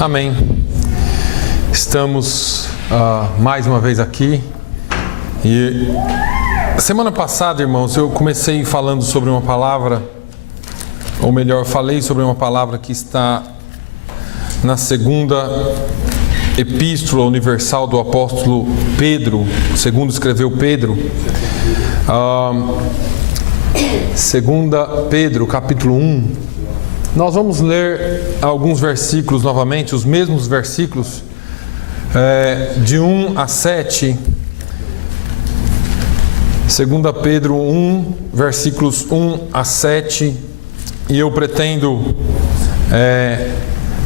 Amém. Estamos mais uma vez aqui. E semana passada, irmãos, eu comecei falando sobre uma palavra, ou melhor, falei sobre uma palavra que está na segunda epístola universal do apóstolo Pedro, segundo escreveu Pedro. Segunda Pedro, capítulo 1. Nós vamos ler alguns versículos novamente, os mesmos versículos, de 1 a 7. 2 Pedro 1, versículos 1 a 7. E eu pretendo,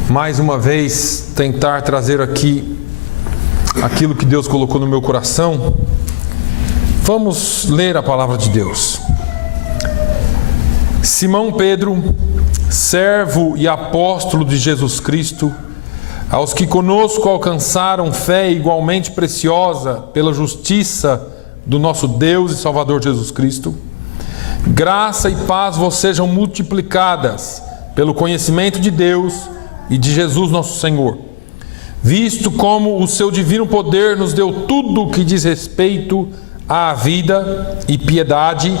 mais uma vez, tentar trazer aqui aquilo que Deus colocou no meu coração. Vamos ler a palavra de Deus. Simão Pedro, servo e apóstolo de Jesus Cristo, aos que conosco alcançaram fé igualmente preciosa pela justiça do nosso Deus e Salvador Jesus Cristo, graça e paz vos sejam multiplicadas pelo conhecimento de Deus e de Jesus nosso Senhor, visto como o seu divino poder nos deu tudo o que diz respeito à vida e piedade,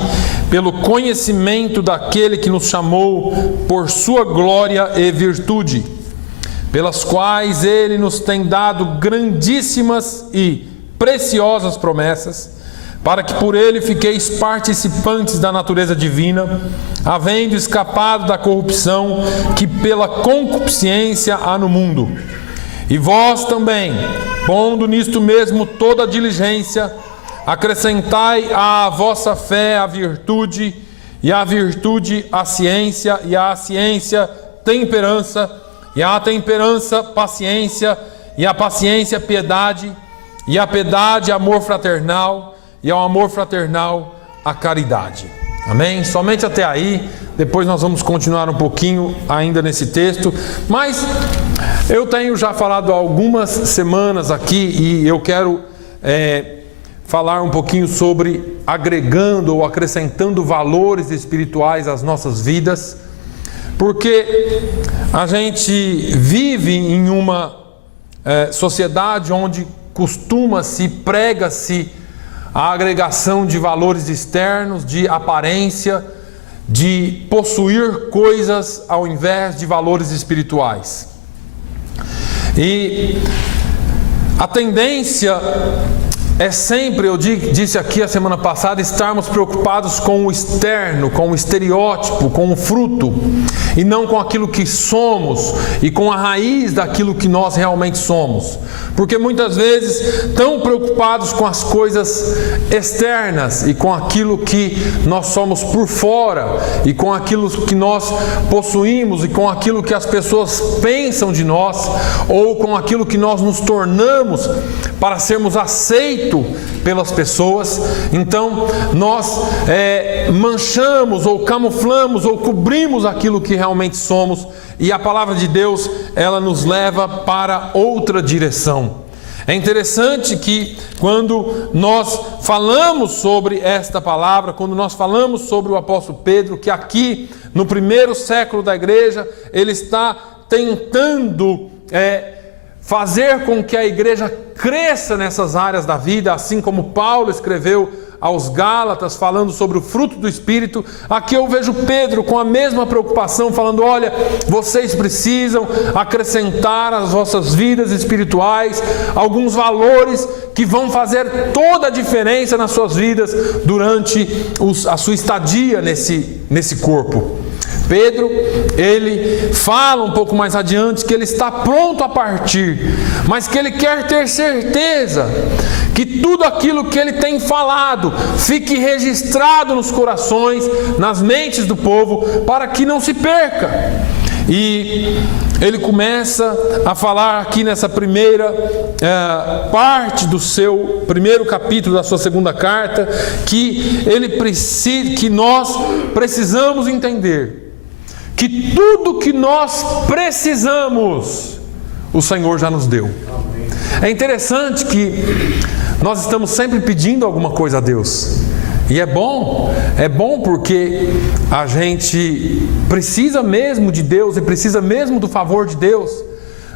pelo conhecimento daquele que nos chamou por sua glória e virtude, pelas quais ele nos tem dado grandíssimas e preciosas promessas, para que por ele fiqueis participantes da natureza divina, havendo escapado da corrupção que pela concupiscência há no mundo. E vós também, pondo nisto mesmo toda a diligência, acrescentai à vossa fé a virtude, e à virtude a ciência, e à ciência temperança, e à temperança paciência, e à paciência piedade, e à piedade amor fraternal, e ao amor fraternal a caridade. Amém? Somente até aí. Depois nós vamos continuar um pouquinho ainda nesse texto, mas eu tenho já falado há algumas semanas aqui, e eu quero falar um pouquinho sobre agregando ou acrescentando valores espirituais às nossas vidas, porque a gente vive em uma sociedade onde costuma-se, prega-se a agregação de valores externos, de aparência, de possuir coisas ao invés de valores espirituais. E a tendência é sempre, eu disse aqui a semana passada, estarmos preocupados com o externo, com o estereótipo, com o fruto, e não com aquilo que somos e com a raiz daquilo que nós realmente somos. Porque muitas vezes, tão preocupados com as coisas externas e com aquilo que nós somos por fora, e com aquilo que nós possuímos e com aquilo que as pessoas pensam de nós, ou com aquilo que nós nos tornamos para sermos aceitos pelas pessoas, então nós manchamos ou camuflamos ou cobrimos aquilo que realmente somos, e a palavra de Deus, ela nos leva para outra direção. É interessante que quando nós falamos sobre esta palavra, quando nós falamos sobre o apóstolo Pedro, que aqui no primeiro século da igreja, ele está tentando fazer com que a igreja cresça nessas áreas da vida, assim como Paulo escreveu aos Gálatas, falando sobre o fruto do Espírito. Aqui eu vejo Pedro com a mesma preocupação, falando: olha, vocês precisam acrescentar às vossas vidas espirituais alguns valores que vão fazer toda a diferença nas suas vidas durante a sua estadia nesse corpo. Pedro, ele fala um pouco mais adiante que ele está pronto a partir, mas que ele quer ter certeza que tudo aquilo que ele tem falado fique registrado nos corações, nas mentes do povo, para que não se perca. E ele começa a falar aqui nessa primeira parte do seu primeiro capítulo da sua segunda carta, que nós precisamos entender que tudo que nós precisamos, o Senhor já nos deu. É interessante que nós estamos sempre pedindo alguma coisa a Deus. E é bom porque a gente precisa mesmo de Deus e precisa mesmo do favor de Deus.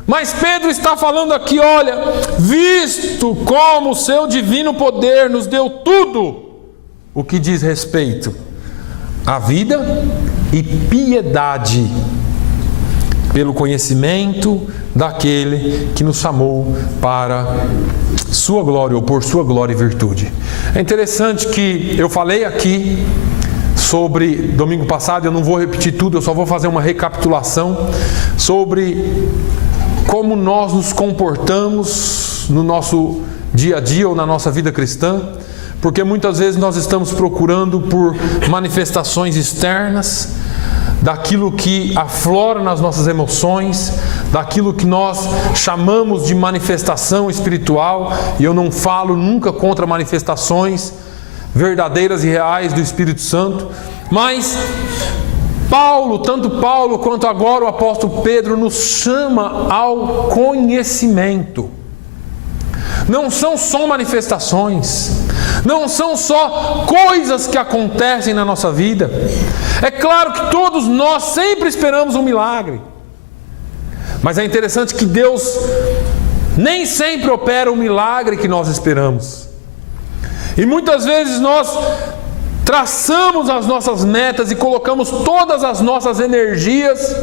Mas Pedro está falando aqui, olha, visto como o seu divino poder nos deu tudo o que diz respeito à vida e piedade, pelo conhecimento daquele que nos chamou para sua glória, ou por sua glória e virtude. É interessante que eu falei aqui sobre, domingo passado, eu não vou repetir tudo, eu só vou fazer uma recapitulação sobre como nós nos comportamos no nosso dia a dia ou na nossa vida cristã, porque muitas vezes nós estamos procurando por manifestações externas, daquilo que aflora nas nossas emoções, daquilo que nós chamamos de manifestação espiritual, e eu não falo nunca contra manifestações verdadeiras e reais do Espírito Santo, mas Paulo, tanto Paulo quanto agora o apóstolo Pedro, nos chama ao conhecimento. Não são só manifestações, não são só coisas que acontecem na nossa vida. É claro que todos nós sempre esperamos um milagre, mas é interessante que Deus nem sempre opera o milagre que nós esperamos. E muitas vezes nós traçamos as nossas metas e colocamos todas as nossas energias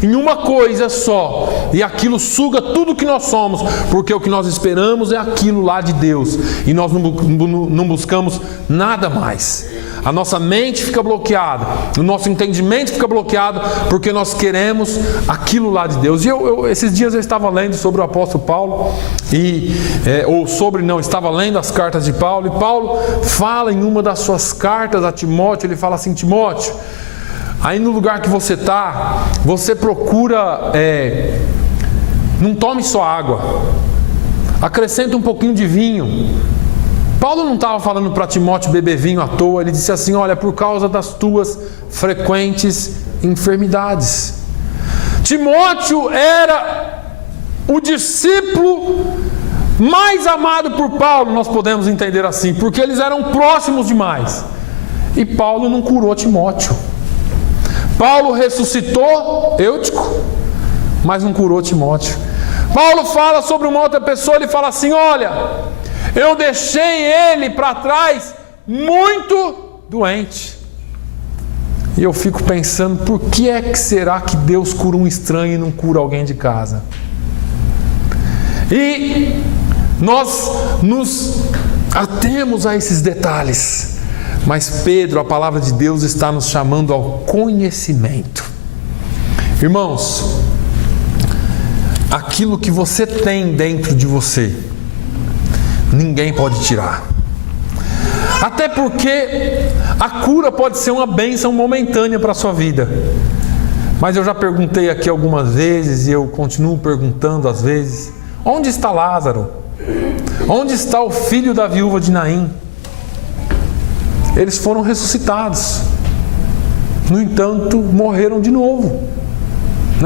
em uma coisa só, e aquilo suga tudo que nós somos, porque o que nós esperamos é aquilo lá de Deus, e nós não buscamos nada mais. A nossa mente fica bloqueada, o nosso entendimento fica bloqueado, porque nós queremos aquilo lá de Deus. E esses dias eu estava lendo sobre o apóstolo Paulo, estava lendo as cartas de Paulo, e Paulo fala em uma das suas cartas a Timóteo, ele fala assim: Timóteo, aí no lugar que você está, você procura, não tome só água, acrescenta um pouquinho de vinho. Paulo não estava falando para Timóteo beber vinho à toa, ele disse assim: olha, por causa das tuas frequentes enfermidades. Timóteo era o discípulo mais amado por Paulo, nós podemos entender assim, porque eles eram próximos demais. E Paulo não curou Timóteo. Paulo ressuscitou Eutico, mas não curou Timóteo. Paulo fala sobre uma outra pessoa, ele fala assim: olha, eu deixei ele para trás muito doente. E eu fico pensando, por que é que será que Deus cura um estranho e não cura alguém de casa? E nós nos atemos a esses detalhes. Mas Pedro, a palavra de Deus está nos chamando ao conhecimento. Irmãos, aquilo que você tem dentro de você, ninguém pode tirar. Até porque a cura pode ser uma bênção momentânea para a sua vida. Mas eu já perguntei aqui algumas vezes, e eu continuo perguntando às vezes: onde está Lázaro? Onde está o filho da viúva de Naim? Eles foram ressuscitados. No entanto, morreram de novo.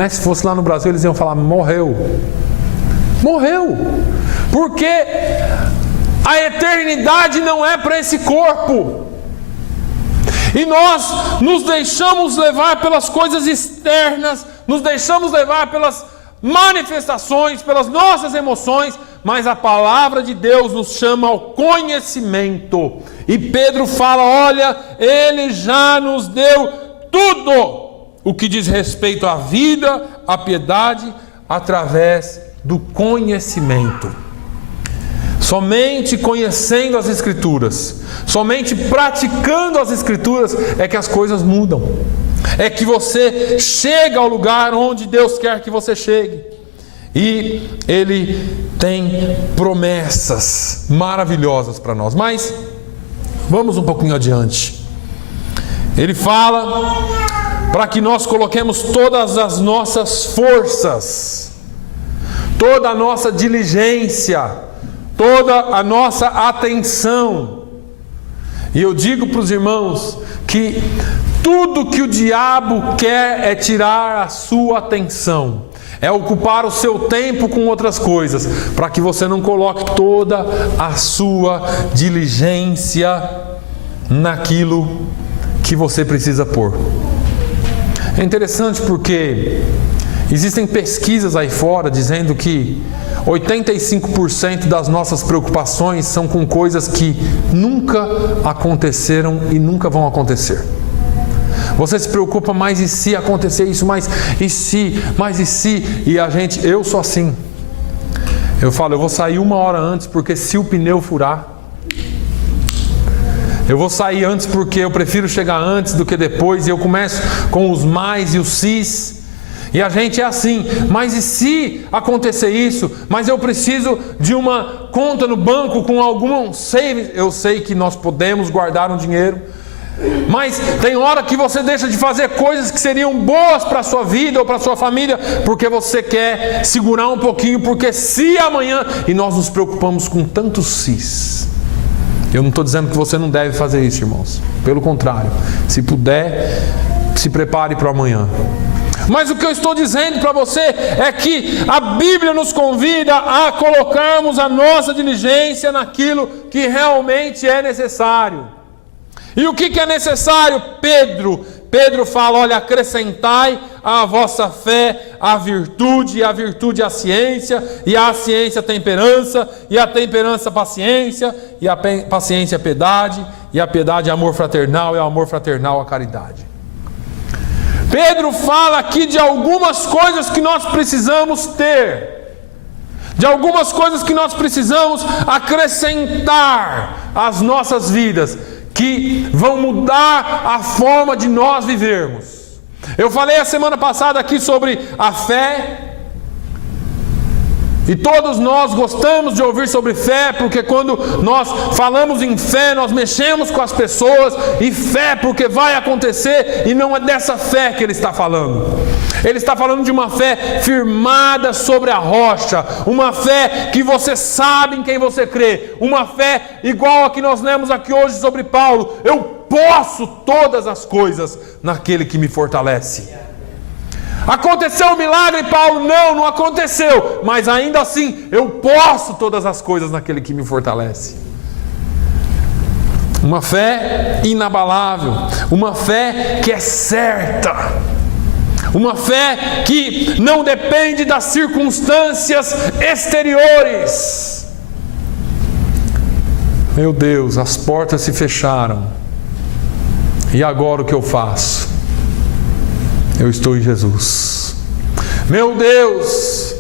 Se fosse lá no Brasil, eles iam falar: morreu. Morreu. Porque a eternidade não é para esse corpo. E nós nos deixamos levar pelas coisas externas, nos deixamos levar pelas manifestações, pelas nossas emoções, mas a palavra de Deus nos chama ao conhecimento. E Pedro fala: olha, ele já nos deu tudo o que diz respeito à vida, à piedade, através do conhecimento. Somente conhecendo as Escrituras, somente praticando as Escrituras é que as coisas mudam. É que você chega ao lugar onde Deus quer que você chegue. E Ele tem promessas maravilhosas para nós. Mas vamos um pouquinho adiante. Ele fala para que nós coloquemos todas as nossas forças, toda a nossa diligência, toda a nossa atenção. E eu digo para os irmãos que tudo que o diabo quer é tirar a sua atenção, é ocupar o seu tempo com outras coisas, para que você não coloque toda a sua diligência naquilo que você precisa pôr. É interessante porque Existem pesquisas aí fora dizendo que 85% das nossas preocupações são com coisas que nunca aconteceram e nunca vão acontecer. Você se preocupa mais e se acontecer isso, mais e se, e eu sou assim. Eu falo, eu vou sair 1 hora antes porque se o pneu furar, eu vou sair antes porque eu prefiro chegar antes do que depois, e eu começo com os mais e os sis. E a gente é assim, mas e se acontecer isso? Mas eu preciso de uma conta no banco com algum save. Eu sei que nós podemos guardar um dinheiro, mas tem hora que você deixa de fazer coisas que seriam boas para a sua vida ou para a sua família, porque você quer segurar um pouquinho, porque se amanhã, e nós nos preocupamos com tantos sis. Eu não estou dizendo que você não deve fazer isso, irmãos. Pelo contrário, se puder, se prepare para amanhã. Mas o que eu estou dizendo para você é que a Bíblia nos convida a colocarmos a nossa diligência naquilo que realmente é necessário. E o que é necessário? Pedro fala, olha, acrescentai à vossa fé a virtude, e a virtude a ciência, e a ciência a temperança, e a temperança a paciência, e a paciência a piedade, e a piedade a amor fraternal, e o amor fraternal a caridade. Pedro fala aqui de algumas coisas que nós precisamos ter, de algumas coisas que nós precisamos acrescentar às nossas vidas, que vão mudar a forma de nós vivermos. Eu falei a semana passada aqui sobre a fé, e todos nós gostamos de ouvir sobre fé, porque quando nós falamos em fé, nós mexemos com as pessoas, e fé porque vai acontecer, e não é dessa fé que ele está falando. Ele está falando de uma fé firmada sobre a rocha, uma fé que você sabe em quem você crê, uma fé igual a que nós lemos aqui hoje sobre Paulo: eu posso todas as coisas naquele que me fortalece. Aconteceu um milagre, Paulo? Não aconteceu, mas ainda assim eu posso todas as coisas naquele que me fortalece. Uma fé inabalável, uma fé que é certa, uma fé que não depende das circunstâncias exteriores. Meu Deus, as portas se fecharam, e agora o que eu faço? Eu estou em Jesus. Meu Deus,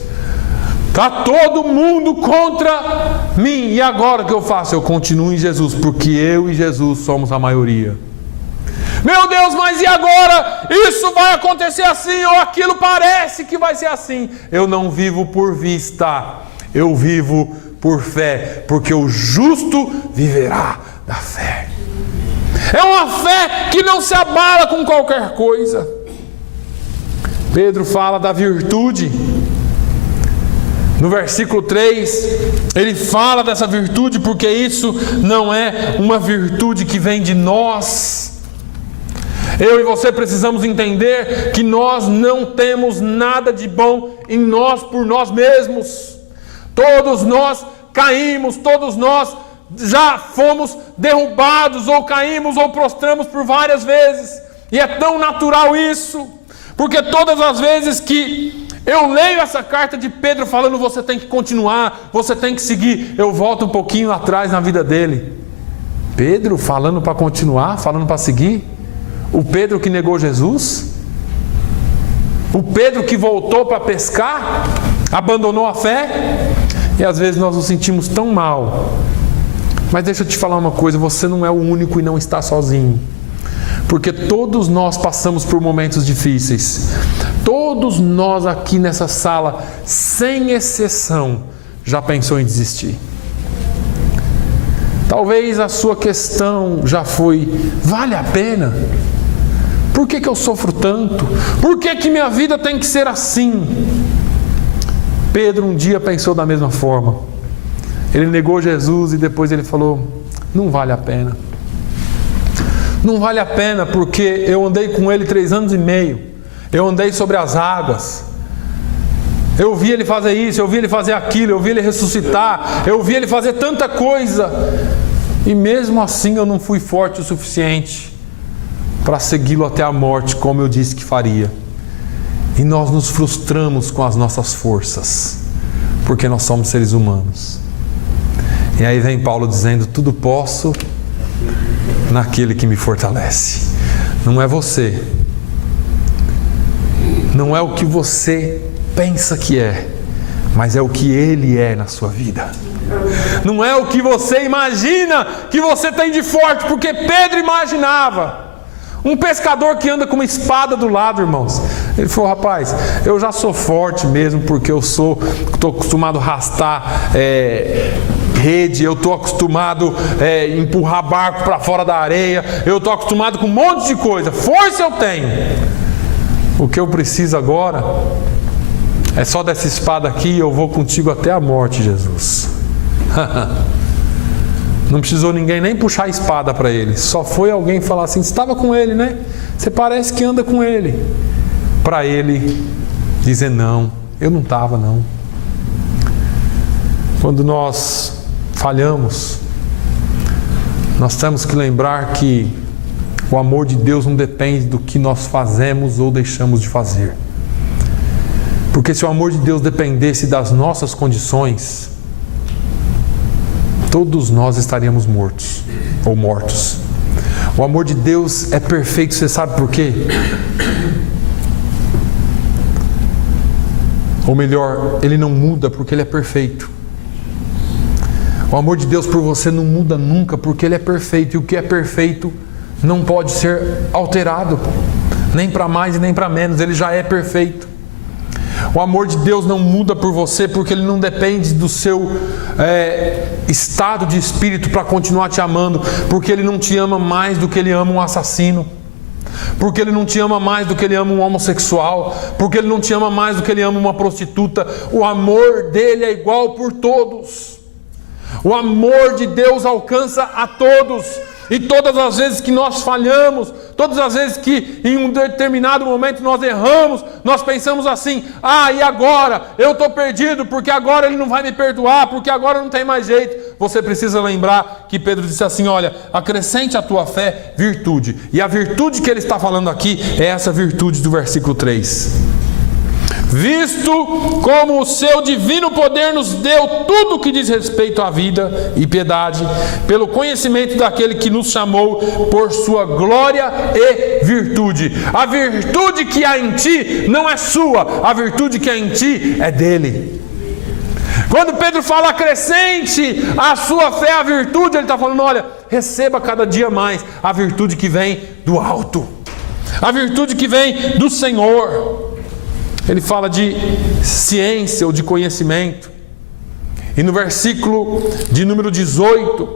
está todo mundo contra mim, e agora o que eu faço? Eu continuo em Jesus, porque eu e Jesus somos a maioria. Meu Deus, mas e agora? Isso vai acontecer assim, ou aquilo parece que vai ser assim. Eu não vivo por vista, eu vivo por fé, porque o justo viverá da fé. É uma fé que não se abala com qualquer coisa. Pedro fala da virtude. No versículo 3, ele fala dessa virtude porque isso não é uma virtude que vem de nós. Eu e você precisamos entender que nós não temos nada de bom em nós por nós mesmos. Todos nós caímos, todos nós já fomos derrubados, ou caímos, ou prostramos por várias vezes. E é tão natural isso. Porque todas as vezes que eu leio essa carta de Pedro falando você tem que continuar, você tem que seguir, eu volto um pouquinho atrás na vida dele. Pedro falando para continuar, falando para seguir? O Pedro que negou Jesus? O Pedro que voltou para pescar? Abandonou a fé? E às vezes nós nos sentimos tão mal. Mas deixa eu te falar uma coisa, você não é o único e não está sozinho. Porque todos nós passamos por momentos difíceis. Todos nós aqui nessa sala, sem exceção, já pensou em desistir. Talvez a sua questão já foi: vale a pena? Por que eu sofro tanto? Por que minha vida tem que ser assim? Pedro um dia pensou da mesma forma. Ele negou Jesus e depois ele falou: não vale a pena. Não vale a pena porque eu andei com ele 3 anos e meio. Eu andei sobre as águas. Eu vi ele fazer isso, eu vi ele fazer aquilo, eu vi ele ressuscitar, eu vi ele fazer tanta coisa. E mesmo assim eu não fui forte o suficiente para segui-lo até a morte, como eu disse que faria. E nós nos frustramos com as nossas forças, porque nós somos seres humanos. E aí vem Paulo dizendo: tudo posso naquele que me fortalece. Não é você, não é o que você pensa que é, mas é o que Ele é na sua vida. Não é o que você imagina que você tem de forte, porque Pedro imaginava. Um pescador que anda com uma espada do lado, irmãos. Ele falou: rapaz, eu já sou forte mesmo, porque eu estou acostumado a arrastar rede, eu estou acostumado a empurrar barco para fora da areia, eu estou acostumado com um monte de coisa. Força eu tenho. O que eu preciso agora é só dessa espada aqui, e eu vou contigo até a morte, Jesus. Não precisou ninguém nem puxar a espada para ele. Só foi alguém falar assim: você estava com ele, né? Você parece que anda com ele. Para ele dizer: não, eu não estava, não. Quando nós falhamos, nós temos que lembrar que o amor de Deus não depende do que nós fazemos ou deixamos de fazer. Porque se o amor de Deus dependesse das nossas condições, todos nós estaríamos mortos ou mortos. O amor de Deus é perfeito, você sabe por quê? Ou melhor, Ele não muda porque Ele é perfeito. O amor de Deus por você não muda nunca porque Ele é perfeito. E o que é perfeito não pode ser alterado, nem para mais e nem para menos. Ele já é perfeito. O amor de Deus não muda por você porque Ele não depende do seu estado de espírito para continuar te amando, porque Ele não te ama mais do que Ele ama um assassino, porque Ele não te ama mais do que Ele ama um homossexual, porque Ele não te ama mais do que Ele ama uma prostituta. O amor dEle é igual por todos. O amor de Deus alcança a todos. E todas as vezes que nós falhamos, todas as vezes que em um determinado momento nós erramos, nós pensamos assim: ah, e agora? Eu estou perdido, porque agora Ele não vai me perdoar, porque agora não tem mais jeito. Você precisa lembrar que Pedro disse assim: olha, acrescente à tua fé virtude. E a virtude que ele está falando aqui é essa virtude do versículo 3. Visto como o seu divino poder nos deu tudo o que diz respeito à vida e piedade, pelo conhecimento daquele que nos chamou por sua glória e virtude. A virtude que há em ti não é sua, a virtude que há em ti é dele. Quando Pedro fala acrescente a sua fé à virtude, ele está falando: olha, receba cada dia mais a virtude que vem do alto, a virtude que vem do Senhor. Ele fala de ciência ou de conhecimento. E no versículo de número 18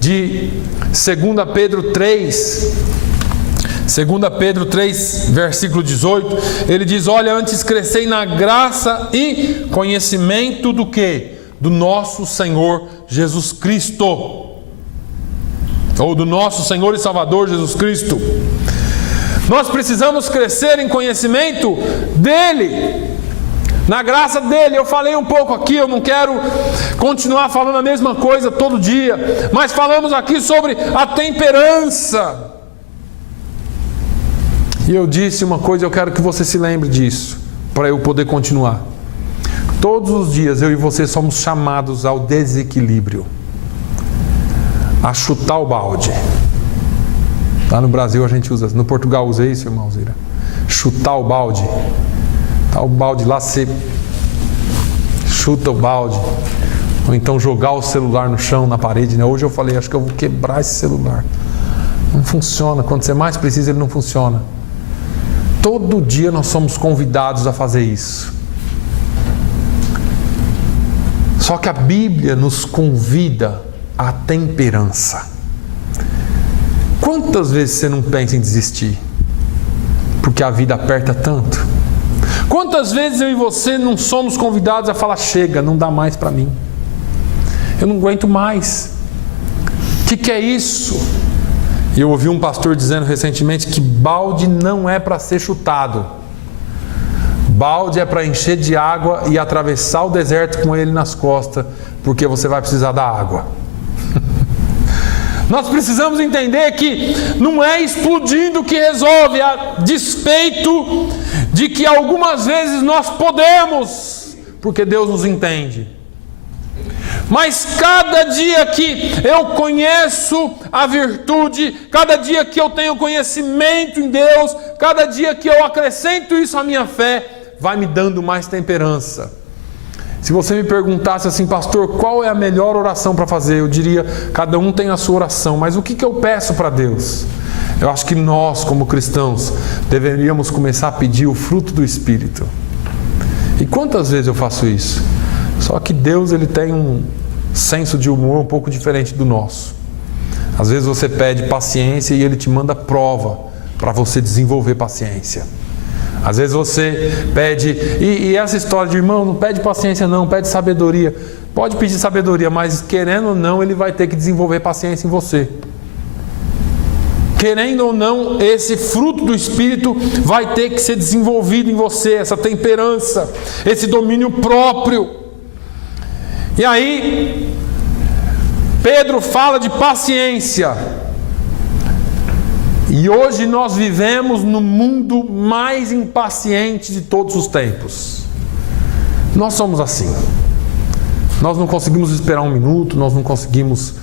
de 2 Pedro 3, 2 Pedro 3, versículo 18, ele diz: olha, antes crescei na graça e conhecimento do quê? Do nosso Senhor Jesus Cristo, ou do nosso Senhor e Salvador Jesus Cristo. Nós precisamos crescer em conhecimento dEle, na graça dEle. Eu falei um pouco aqui, eu não quero continuar falando a mesma coisa todo dia, mas falamos aqui sobre a temperança. E eu disse uma coisa, eu quero que você se lembre disso, para eu poder continuar. Todos os dias eu e você somos chamados ao desequilíbrio, a chutar o balde. Lá no Brasil a gente usa, no Portugal usa isso, irmão Zira. Chutar o balde. Tá o balde lá, você chuta o balde. Ou então jogar o celular no chão, na parede, né? Hoje eu falei, acho que eu vou quebrar esse celular. Não funciona, quando você mais precisa ele não funciona. Todo dia nós somos convidados a fazer isso. Só que a Bíblia nos convida à temperança. Quantas vezes você não pensa em desistir? Porque a vida aperta tanto. Quantas vezes eu e você não somos convidados a falar: chega, não dá mais para mim, eu não aguento mais. O que é isso? E eu ouvi um pastor dizendo recentemente que balde não é para ser chutado. Balde é para encher de água e atravessar o deserto com ele nas costas, porque você vai precisar da água. Nós precisamos entender que não é explodindo que resolve, a despeito de que algumas vezes nós podemos, porque Deus nos entende. Mas cada dia que eu conheço a virtude, cada dia que eu tenho conhecimento em Deus, cada dia que eu acrescento isso à minha fé, vai me dando mais temperança. Se você me perguntasse assim, pastor, qual é a melhor oração para fazer? Eu diria, cada um tem a sua oração, mas o que eu peço para Deus? Eu acho que nós, como cristãos, deveríamos começar a pedir o fruto do Espírito. E quantas vezes eu faço isso? Só que Deus, ele tem um senso de humor um pouco diferente do nosso. Às vezes você pede paciência e Ele te manda prova para você desenvolver paciência. Às vezes você pede, e essa história de irmão, não pede paciência não, pede sabedoria. Pode pedir sabedoria, mas querendo ou não, Ele vai ter que desenvolver paciência em você. Querendo ou não, esse fruto do Espírito vai ter que ser desenvolvido em você, essa temperança, esse domínio próprio. E aí, Pedro fala de paciência. E hoje nós vivemos no mundo mais impaciente de todos os tempos. Nós somos assim. Nós não conseguimos esperar um minuto, nós não conseguimos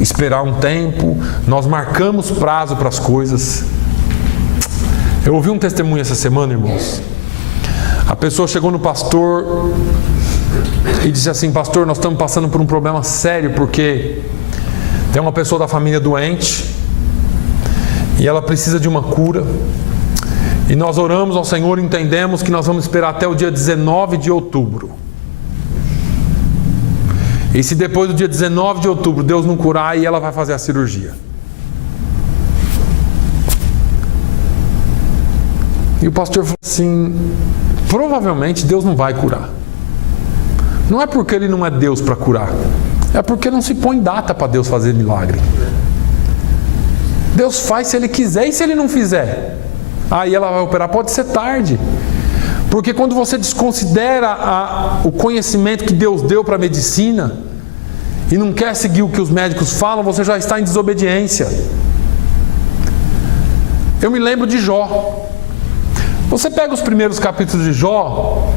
esperar um tempo, nós marcamos prazo para as coisas. Eu ouvi um testemunho essa semana, irmãos. A pessoa chegou no pastor e disse assim, pastor, nós estamos passando por um problema sério, porque tem uma pessoa da família doente e ela precisa de uma cura, e nós oramos ao Senhor e entendemos que nós vamos esperar até o dia 19 de outubro. E se depois do dia 19 de outubro Deus não curar, aí ela vai fazer a cirurgia. E o pastor falou assim, provavelmente Deus não vai curar. Não é porque Ele não é Deus para curar, é porque não se põe data para Deus fazer milagre. Deus faz se Ele quiser, e se Ele não fizer? Aí ela vai operar, pode ser tarde. Porque quando você desconsidera o conhecimento que Deus deu para a medicina e não quer seguir o que os médicos falam, você já está em desobediência. Eu me lembro de Jó. Você pega os primeiros capítulos de Jó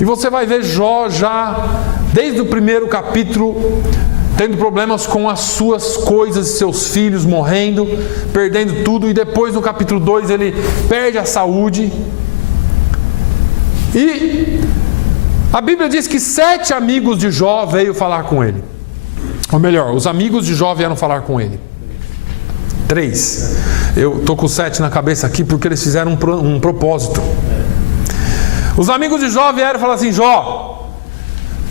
e você vai ver Jó já, desde o primeiro capítulo, tendo problemas com as suas coisas, seus filhos morrendo, perdendo tudo, e depois no capítulo 2 ele perde a saúde. E a Bíblia diz que 7 amigos de Jó veio falar com ele. Ou melhor, os amigos de Jó vieram falar com ele. 3. Eu estou com 7 na cabeça aqui porque eles fizeram um propósito. Os amigos de Jó vieram e falaram assim, Jó,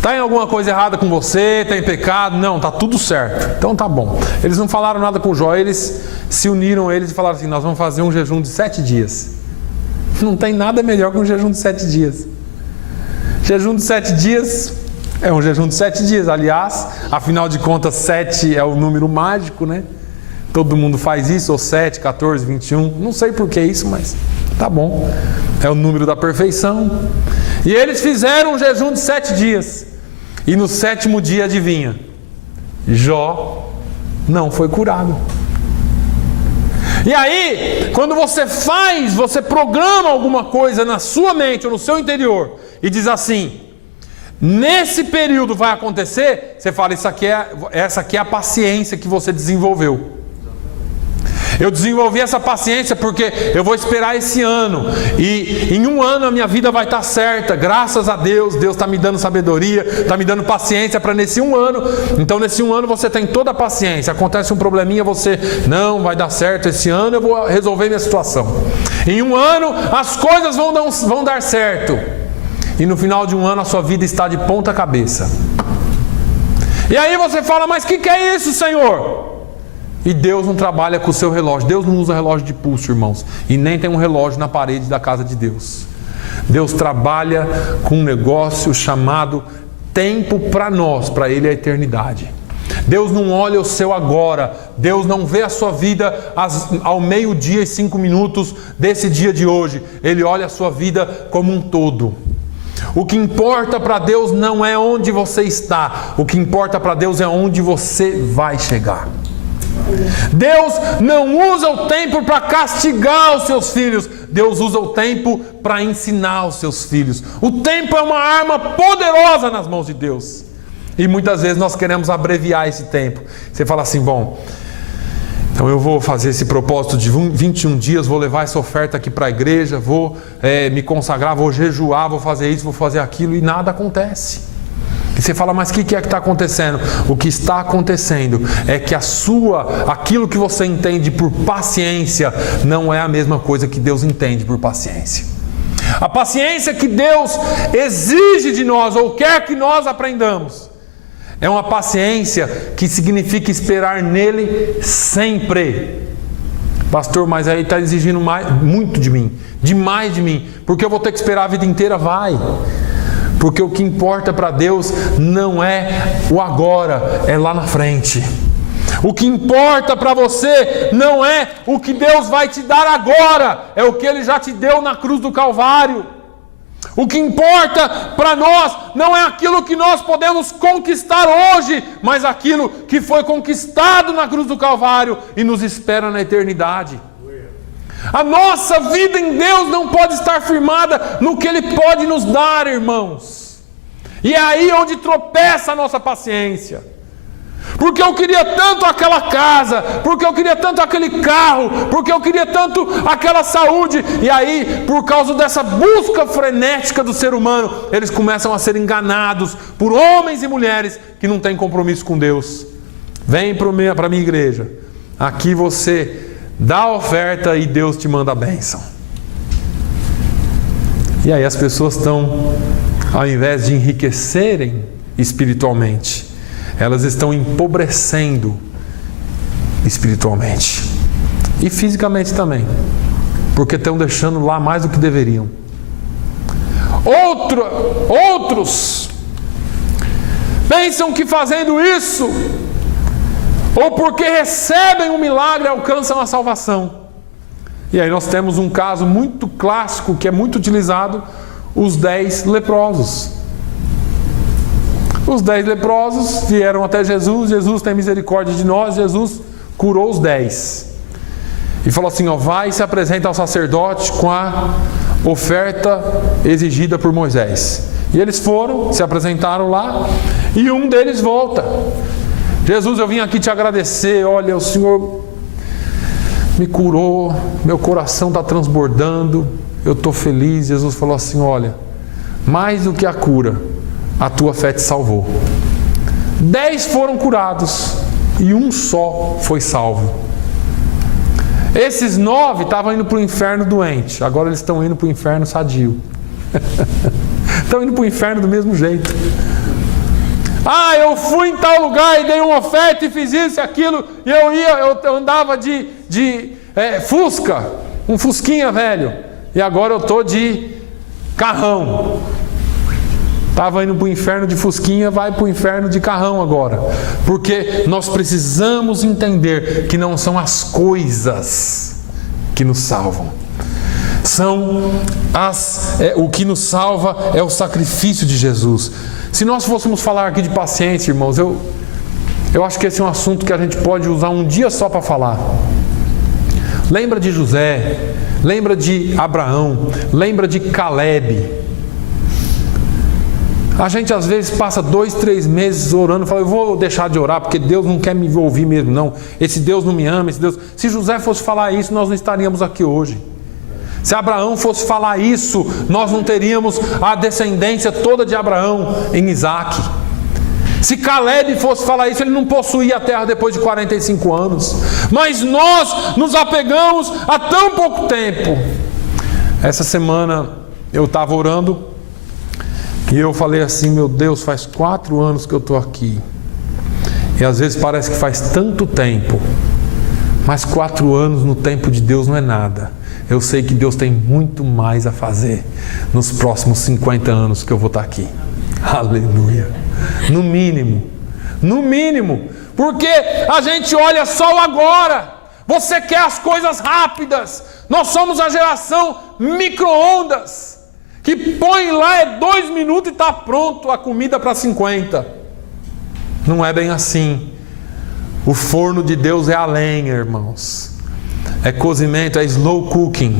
tem alguma coisa errada com você? Tem pecado? Não, está tudo certo. Então tá bom. Eles não falaram nada com Jó, eles se uniram a eles e falaram assim, nós vamos fazer um jejum de 7 dias. Não tem nada melhor que um jejum de 7 dias. Jejum de 7 dias é um jejum de 7 dias. Aliás, afinal de contas, 7 é o número mágico, né? Todo mundo faz isso, ou 7, 14, 21. Não sei por que isso, mas tá bom. É o número da perfeição. E eles fizeram um jejum de 7 dias. E no 7º dia, adivinha? Jó não foi curado. E aí, quando você programa alguma coisa na sua mente ou no seu interior e diz assim, nesse período vai acontecer, você fala, essa aqui é a paciência que você desenvolveu. Eu desenvolvi essa paciência porque eu vou esperar esse ano, e em um ano a minha vida vai estar certa, graças a Deus. Deus está me dando sabedoria, está me dando paciência para nesse um ano. Então nesse um ano você tem toda a paciência. Acontece um probleminha, você, não, vai dar certo, esse ano eu vou resolver minha situação. Em um ano as coisas vão dar certo, e no final de um ano a sua vida está de ponta cabeça. E aí você fala, mas o que é isso, Senhor? E Deus não trabalha com o seu relógio. Deus não usa relógio de pulso, irmãos. E nem tem um relógio na parede da casa de Deus. Deus trabalha com um negócio chamado tempo para nós, para Ele é a eternidade. Deus não olha o seu agora. Deus não vê a sua vida ao 12:05 e 5 minutos desse dia de hoje. Ele olha a sua vida como um todo. O que importa para Deus não é onde você está. O que importa para Deus é onde você vai chegar. Deus não usa o tempo para castigar os seus filhos. Deus usa o tempo para ensinar os seus filhos. O tempo é uma arma poderosa nas mãos de Deus. E muitas vezes nós queremos abreviar esse tempo. Você fala assim, bom, então eu vou fazer esse propósito de 21 dias, vou levar essa oferta aqui para a igreja, vou me consagrar, vou jejuar, vou fazer isso, vou fazer aquilo, e nada acontece. E você fala, mas o que é que está acontecendo? O que está acontecendo é que aquilo que você entende por paciência não é a mesma coisa que Deus entende por paciência. A paciência que Deus exige de nós, ou quer que nós aprendamos, é uma paciência que significa esperar nele sempre. Pastor, mas aí está exigindo muito de mim, demais de mim, porque eu vou ter que esperar a vida inteira? Vai. Porque o que importa para Deus não é o agora, é lá na frente. O que importa para você não é o que Deus vai te dar agora, é o que Ele já te deu na cruz do Calvário. O que importa para nós não é aquilo que nós podemos conquistar hoje, mas aquilo que foi conquistado na cruz do Calvário e nos espera na eternidade. A nossa vida em Deus não pode estar firmada no que Ele pode nos dar, irmãos. E é aí onde tropeça a nossa paciência. Porque eu queria tanto aquela casa, porque eu queria tanto aquele carro, porque eu queria tanto aquela saúde. E aí, por causa dessa busca frenética do ser humano, eles começam a ser enganados por homens e mulheres que não têm compromisso com Deus. Vem para a minha igreja, aqui você dá a oferta e Deus te manda a bênção. E aí as pessoas estão, ao invés de enriquecerem espiritualmente, elas estão empobrecendo espiritualmente e fisicamente também, porque estão deixando lá mais do que deveriam. Outros pensam que fazendo isso, ou porque recebem um milagre, alcançam a salvação. E aí nós temos um caso muito clássico, que é muito utilizado, os 10 leprosos. Os 10 leprosos vieram até Jesus, Jesus tem misericórdia de nós, Jesus curou os 10. E falou assim, vai e se apresenta ao sacerdote com a oferta exigida por Moisés. E eles foram, se apresentaram lá, e um deles volta. Jesus, eu vim aqui te agradecer, olha, o Senhor me curou, meu coração está transbordando, eu estou feliz. Jesus falou assim, olha, mais do que a cura, a tua fé te salvou. 10 foram curados e um só foi salvo. Esses 9 estavam indo para o inferno doente, agora eles estão indo para o inferno sadio. Estão indo para o inferno do mesmo jeito. Eu fui em tal lugar e dei uma oferta e fiz isso e aquilo, e eu andava de Fusca, um Fusquinha velho, e agora eu estou de carrão. Estava indo para o inferno de Fusquinha, vai para o inferno de carrão agora. Porque nós precisamos entender que não são as coisas que nos salvam. O que nos salva é o sacrifício de Jesus. Se nós fôssemos falar aqui de paciência, irmãos, eu acho que esse é um assunto que a gente pode usar um dia só para falar. Lembra de José, lembra de Abraão, lembra de Caleb. A gente às vezes passa 2, 3 meses orando e fala, eu vou deixar de orar porque Deus não quer me ouvir mesmo, não. Esse Deus não me ama, esse Deus... Se José fosse falar isso, nós não estaríamos aqui hoje. Se Abraão fosse falar isso, nós não teríamos a descendência toda de Abraão em Isaac. Se Caleb fosse falar isso, ele não possuía a terra depois de 45 anos. Mas nós nos apegamos a tão pouco tempo. Essa semana eu estava orando e eu falei assim, meu Deus, faz 4 anos que eu estou aqui. E às vezes parece que faz tanto tempo. Mas 4 anos no tempo de Deus não é nada. Eu sei que Deus tem muito mais a fazer nos próximos 50 anos que eu vou estar aqui. Aleluia. No mínimo. Porque a gente olha só o agora. Você quer as coisas rápidas. Nós somos a geração micro-ondas, que põe lá 2 minutos e está pronto a comida para 50. Não é bem assim. O forno de Deus é a lenha, irmãos. É cozimento, é slow cooking.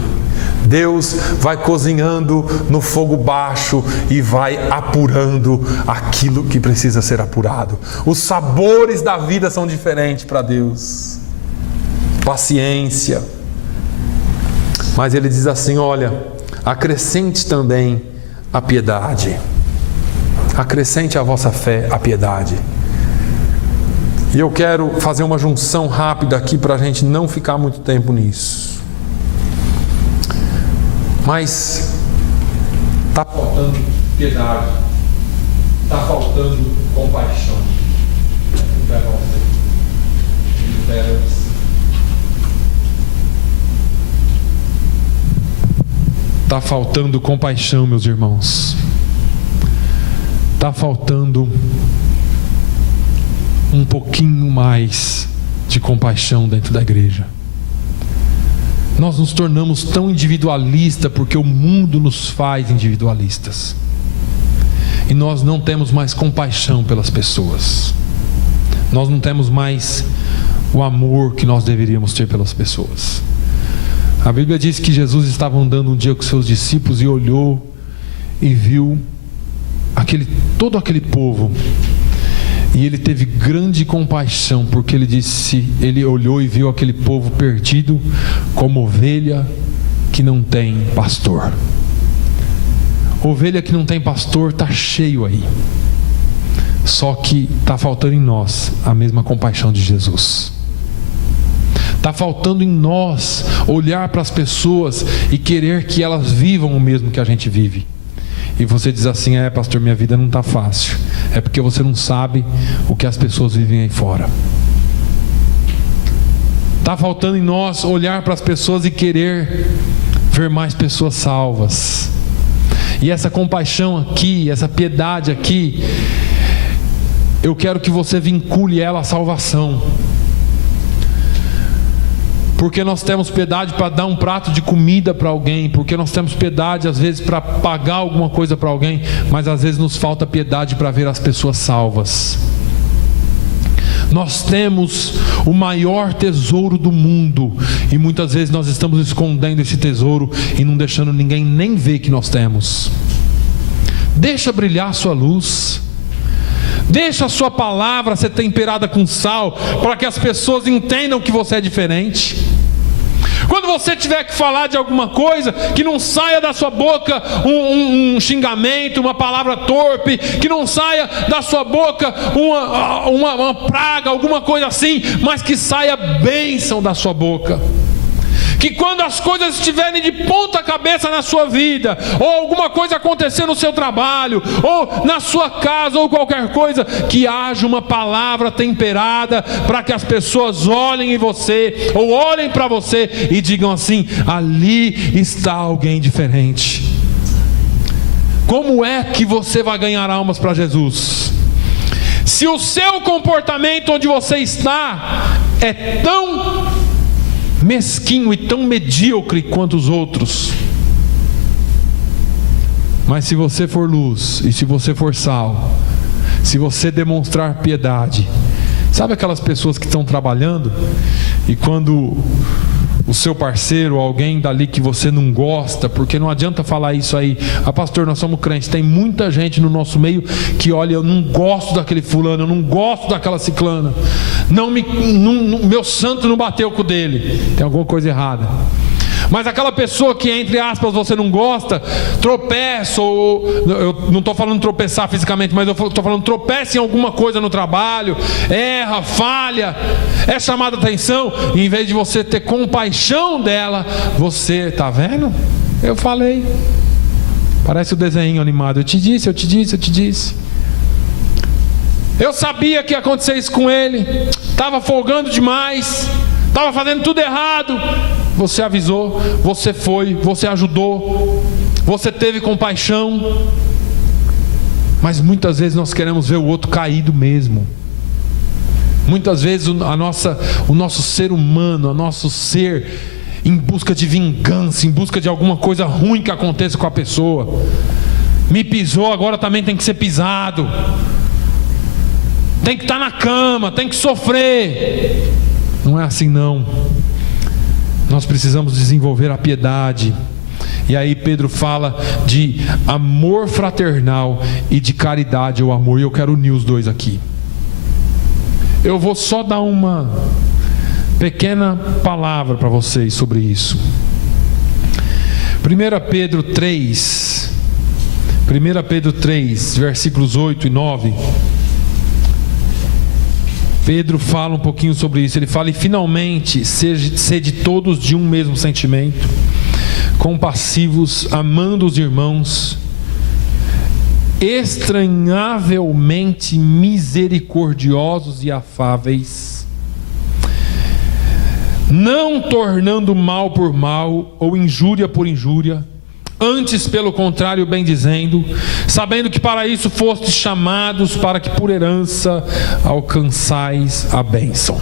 Deus vai cozinhando no fogo baixo e vai apurando aquilo que precisa ser apurado. Os sabores da vida são diferentes para Deus. Paciência. Mas Ele diz assim: olha, acrescente também a piedade. Acrescente à vossa fé a piedade. E eu quero fazer uma junção rápida aqui para a gente não ficar muito tempo nisso. Mas está faltando piedade, está faltando compaixão. Está faltando compaixão, meus irmãos. Está faltando um pouquinho mais de compaixão dentro da igreja. Nós nos tornamos tão individualistas porque o mundo nos faz individualistas. E nós não temos mais compaixão pelas pessoas. Nós não temos mais o amor que nós deveríamos ter pelas pessoas. A Bíblia diz que Jesus estava andando um dia com seus discípulos e olhou e viu todo aquele povo. E ele teve grande compaixão, porque ele olhou e viu aquele povo perdido como ovelha que não tem pastor. Ovelha que não tem pastor está cheio aí. Só que está faltando em nós a mesma compaixão de Jesus. Está faltando em nós olhar para as pessoas e querer que elas vivam o mesmo que a gente vive. E você diz assim: pastor, minha vida não está fácil. É porque você não sabe o que as pessoas vivem aí fora. Está faltando em nós olhar para as pessoas e querer ver mais pessoas salvas. E essa compaixão aqui, essa piedade aqui, eu quero que você vincule ela à salvação. Porque nós temos piedade para dar um prato de comida para alguém, porque nós temos piedade às vezes para pagar alguma coisa para alguém, mas às vezes nos falta piedade para ver as pessoas salvas. Nós temos o maior tesouro do mundo e muitas vezes nós estamos escondendo esse tesouro e não deixando ninguém nem ver que nós temos. Deixa brilhar a sua luz. Deixa a sua palavra ser temperada com sal, para que as pessoas entendam que você é diferente. Quando você tiver que falar de alguma coisa, que não saia da sua boca um xingamento, uma palavra torpe, que não saia da sua boca uma praga, alguma coisa assim, mas que saia bênção da sua boca. Que quando as coisas estiverem de ponta cabeça na sua vida, ou alguma coisa acontecer no seu trabalho, ou na sua casa, ou qualquer coisa, que haja uma palavra temperada, para que as pessoas olhem em você, ou olhem para você e digam assim: ali está alguém diferente. Como é que você vai ganhar almas para Jesus? Se o seu comportamento onde você está é tão mesquinho e tão medíocre quanto os outros. Mas se você for luz e se você for sal, se você demonstrar piedade, sabe aquelas pessoas que estão trabalhando e quando o seu parceiro, alguém dali que você não gosta, porque não adianta falar isso aí: pastor, nós somos crentes, tem muita gente no nosso meio que olha, eu não gosto daquele fulano, eu não gosto daquela ciclana, meu santo não bateu com o dele, tem alguma coisa errada. Mas aquela pessoa que, entre aspas, você não gosta, tropeça, ou eu não estou falando tropeçar fisicamente, mas eu estou falando tropeça em alguma coisa no trabalho, erra, falha, é chamada atenção, e em vez de você ter compaixão dela, você, tá vendo? Eu falei, parece o desenho animado, eu te disse. Eu sabia que ia acontecer isso com ele, estava folgando demais, estava fazendo tudo errado. Você avisou, você foi, você ajudou, você teve compaixão. Mas muitas vezes nós queremos ver o outro caído mesmo. Muitas vezes o nosso ser humano, o nosso ser, em busca de vingança, em busca de alguma coisa ruim que aconteça com a pessoa. Me pisou, agora também tem que ser pisado. tem que estar na cama, tem que sofrer. Não é assim não. Nós precisamos desenvolver a piedade. E aí Pedro fala de amor fraternal e de caridade ou amor. E eu quero unir os dois aqui. Eu vou só dar uma pequena palavra para vocês sobre isso. 1 Pedro 3, versículos 8 e 9. Pedro fala um pouquinho sobre isso. Ele fala: e finalmente sede todos de um mesmo sentimento, compassivos, amando os irmãos, estranhavelmente misericordiosos e afáveis, não tornando mal por mal ou injúria por injúria, antes pelo contrário bendizendo, sabendo que para isso fostes chamados, para que por herança alcançais a bênção.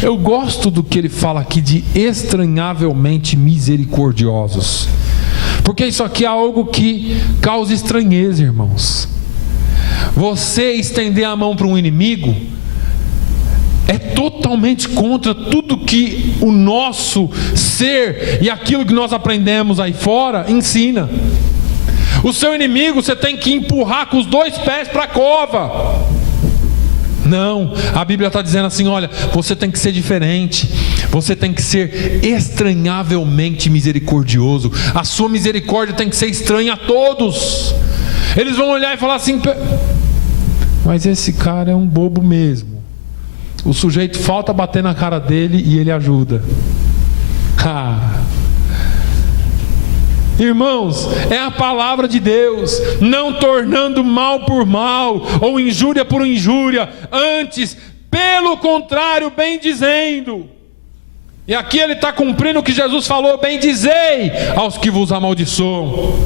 Eu gosto do que ele fala aqui de estranhavelmente misericordiosos, porque isso aqui é algo que causa estranheza, irmãos. Você estender a mão para um inimigo é totalmente contra tudo que o nosso ser e aquilo que nós aprendemos aí fora ensina. O seu inimigo você tem que empurrar com os 2 pés para a cova. Não, a Bíblia está dizendo assim: olha, você tem que ser diferente, você tem que ser estranhavelmente misericordioso. A sua misericórdia tem que ser estranha a todos. Eles vão olhar e falar assim: mas esse cara é um bobo mesmo. O sujeito falta bater na cara dele e ele ajuda. Irmãos, é a palavra de Deus, não tornando mal por mal ou injúria por injúria, antes, pelo contrário, bendizendo. E aqui ele está cumprindo o que Jesus falou: bendizei aos que vos amaldiçoam,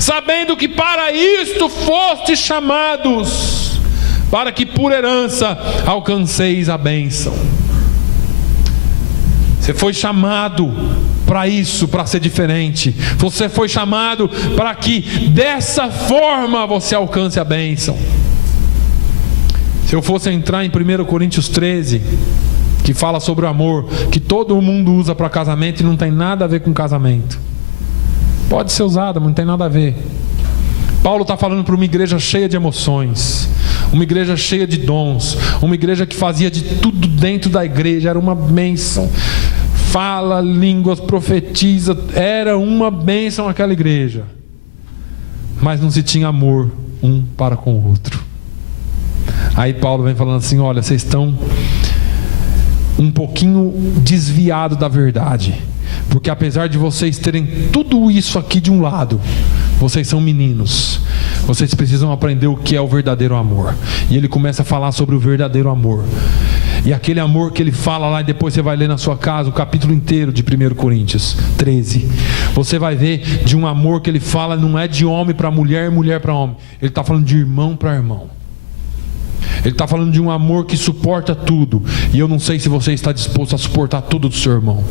sabendo que para isto fostes chamados, para que por herança alcanceis a bênção. Você foi chamado para isso, para ser diferente. Você foi chamado para que dessa forma você alcance a bênção. Se eu fosse entrar em 1 Coríntios 13, que fala sobre o amor, que todo mundo usa para casamento e não tem nada a ver com casamento. Pode ser usado, mas não tem nada a ver. Paulo está falando para uma igreja cheia de emoções, uma igreja cheia de dons, uma igreja que fazia de tudo dentro da igreja, era uma bênção. Fala línguas, profetiza, era uma bênção aquela igreja. Mas não se tinha amor um para com o outro. Aí Paulo vem falando assim: olha, vocês estão um pouquinho desviados da verdade, porque apesar de vocês terem tudo isso aqui de um lado, vocês são meninos. Vocês precisam aprender o que é o verdadeiro amor. E ele começa a falar sobre o verdadeiro amor. E aquele amor que ele fala lá, e depois você vai ler na sua casa o capítulo inteiro de 1 Coríntios 13. Você vai ver de um amor que ele fala, não é de homem para mulher, mulher para homem. Ele está falando de irmão para irmão. Ele está falando de um amor que suporta tudo. E eu não sei se você está disposto a suportar tudo do seu irmão.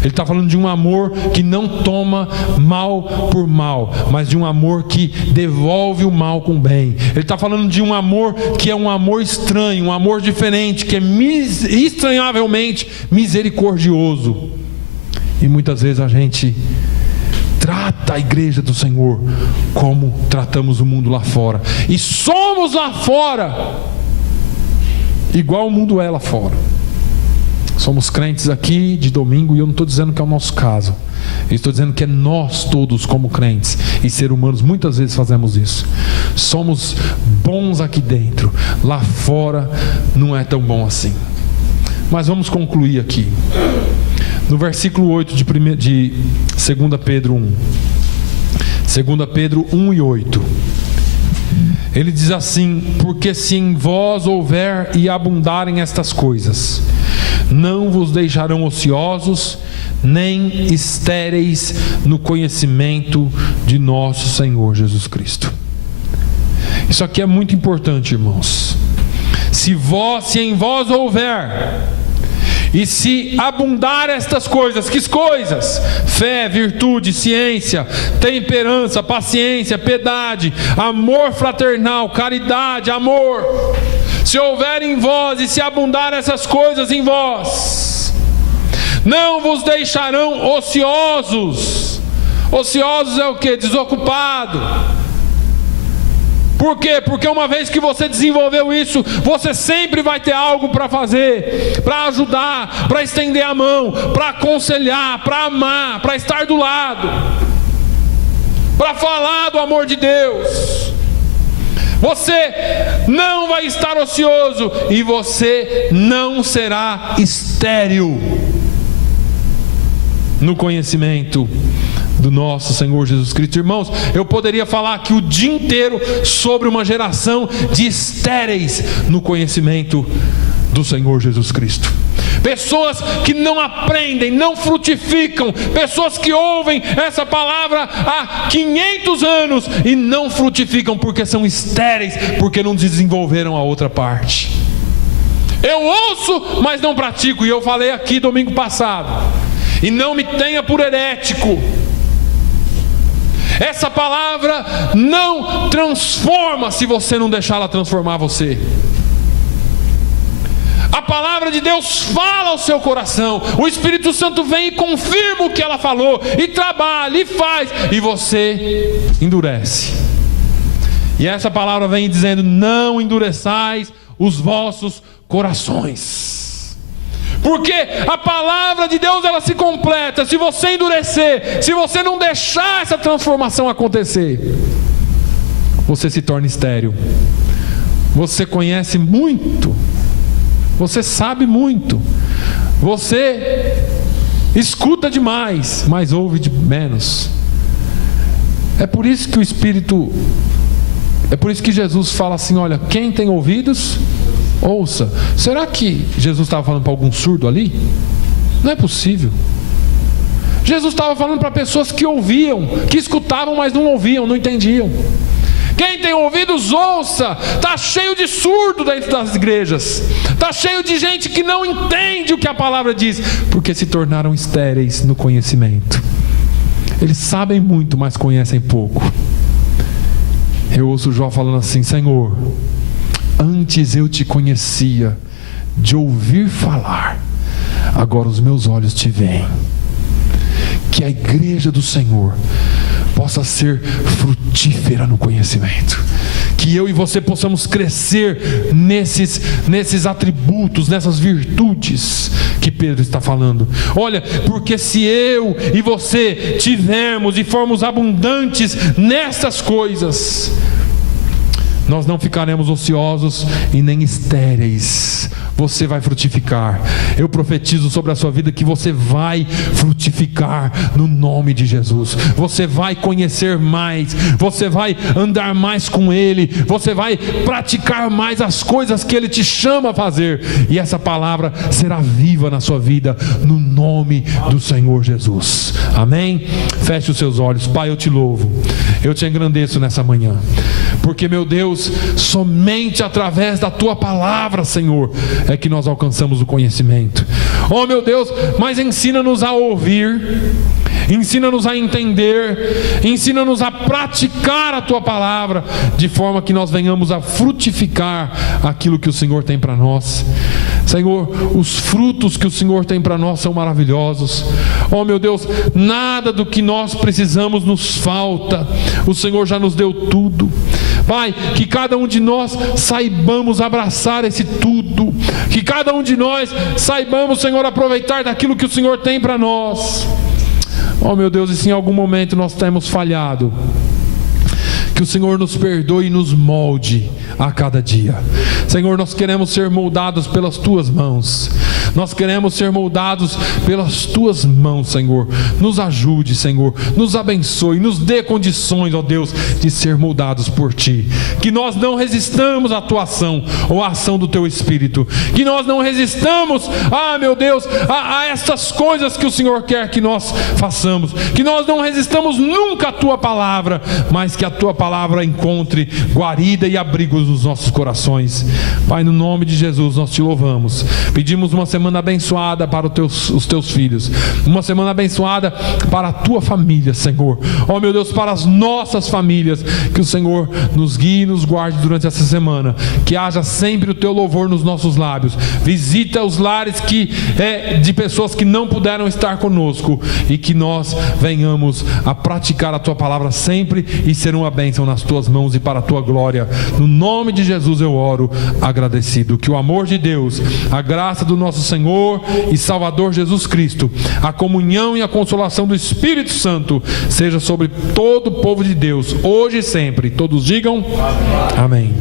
Ele está falando de um amor que não toma mal por mal, mas de um amor que devolve o mal com o bem. Ele está falando de um amor que é um amor estranho, um amor diferente, que é estranhavelmente misericordioso. E muitas vezes a gente trata a igreja do Senhor como tratamos o mundo lá fora. E somos lá fora igual o mundo é lá fora. Somos crentes aqui de domingo, e eu não estou dizendo que é o nosso caso. Eu estou dizendo que é nós todos como crentes e seres humanos muitas vezes fazemos isso. Somos bons aqui dentro, lá fora não é tão bom assim. Mas vamos concluir aqui. No versículo 8 de 2 Pedro 1. 2 Pedro 1 e 8. Ele diz assim: porque se em vós houver e abundarem estas coisas, não vos deixarão ociosos, nem estéreis no conhecimento de nosso Senhor Jesus Cristo. Isso aqui é muito importante, irmãos. Se em vós houver E se abundar estas coisas, que coisas? Fé, virtude, ciência, temperança, paciência, piedade, amor fraternal, caridade, amor. Se houver em vós e se abundar essas coisas em vós, não vos deixarão ociosos. Ociosos é o que? Desocupado. Por quê? Porque uma vez que você desenvolveu isso, você sempre vai ter algo para fazer, para ajudar, para estender a mão, para aconselhar, para amar, para estar do lado, para falar do amor de Deus. Você não vai estar ocioso e você não será estéril no conhecimento do nosso Senhor Jesus Cristo. Irmãos, eu poderia falar aqui o dia inteiro sobre uma geração de estéreis no conhecimento do Senhor Jesus Cristo. Pessoas que não aprendem, não frutificam, pessoas que ouvem essa palavra há 500 anos e não frutificam porque são estéreis, porque não desenvolveram a outra parte. Eu ouço, mas não pratico, e eu falei aqui domingo passado, e não me tenha por herético. Essa palavra não transforma se você não deixar ela transformar você. A palavra de Deus fala ao seu coração, o Espírito Santo vem e confirma o que ela falou, e trabalha, e faz, e você endurece. E essa palavra vem dizendo: não endureçais os vossos corações. Porque a palavra de Deus, ela se completa se você endurecer, se você não deixar essa transformação acontecer. Você se torna estéril. Você conhece muito, você sabe muito, você escuta demais, mas ouve de menos. É por isso que Jesus fala assim: olha, quem tem ouvidos, ouça. Será que Jesus estava falando para algum surdo ali? Não é possível. Jesus estava falando para pessoas que ouviam, que escutavam, mas não ouviam, não entendiam. Quem tem ouvidos, ouça. Está cheio de surdo dentro das igrejas, está cheio de gente que não entende o que a palavra diz, porque se tornaram estéreis no conhecimento. Eles sabem muito, mas conhecem pouco. Eu ouço Jó falando assim: Senhor, antes eu te conhecia de ouvir falar, agora os meus olhos te veem. Que a igreja do Senhor possa ser frutífera no conhecimento, que eu e você possamos crescer nesses atributos, nessas virtudes que Pedro está falando. Olha, porque se eu e você tivermos e formos abundantes nessas coisas, nós não ficaremos ociosos e nem estéreis. Você vai frutificar. Eu profetizo sobre a sua vida que você vai frutificar no nome de Jesus. Você vai conhecer mais, você vai andar mais com Ele, você vai praticar mais as coisas que Ele te chama a fazer, e essa palavra será viva na sua vida, no nome do Senhor Jesus. Amém? Feche os seus olhos. Pai, eu te louvo, eu te engrandeço nessa manhã, porque, meu Deus, somente através da Tua palavra, Senhor, é que nós alcançamos o conhecimento. Oh, meu Deus, mas ensina-nos a ouvir, ensina-nos a entender, ensina-nos a praticar a Tua palavra, de forma que nós venhamos a frutificar aquilo que o Senhor tem para nós. Senhor, os frutos que o Senhor tem para nós são maravilhosos. Oh, meu Deus, nada do que nós precisamos nos falta, o Senhor já nos deu tudo. Pai, que cada um de nós saibamos abraçar esse tudo, que cada um de nós saibamos, Senhor, aproveitar daquilo que o Senhor tem para nós. Oh, meu Deus, e se em algum momento nós temos falhado, que o Senhor nos perdoe e nos molde a cada dia. Senhor, nós queremos ser moldados pelas Tuas mãos. Nós queremos ser moldados pelas Tuas mãos, Senhor. Nos ajude, Senhor. Nos abençoe. Nos dê condições, ó Deus, de ser moldados por Ti. Que nós não resistamos à Tua ação ou à ação do Teu Espírito. Que nós não resistamos, meu Deus, a essas coisas que o Senhor quer que nós façamos. Que nós não resistamos nunca à Tua palavra, mas que a Tua palavra encontre guarida e abrigo vívos nos nossos corações. Pai, no nome de Jesus nós te louvamos. Pedimos uma semana abençoada para os teus filhos, uma semana abençoada para a tua família, Senhor. Ó meu Deus, para as nossas famílias, que o Senhor nos guie e nos guarde durante essa semana, que haja sempre o teu louvor nos nossos lábios. Visita os lares de pessoas que não puderam estar conosco, e que nós venhamos a praticar a tua palavra sempre e ser uma bênção nas tuas mãos e para a tua glória. No nome de Jesus eu oro agradecido. Que o amor de Deus, a graça do nosso Senhor e Salvador Jesus Cristo, a comunhão e a consolação do Espírito Santo seja sobre todo o povo de Deus, hoje e sempre. Todos digam amém.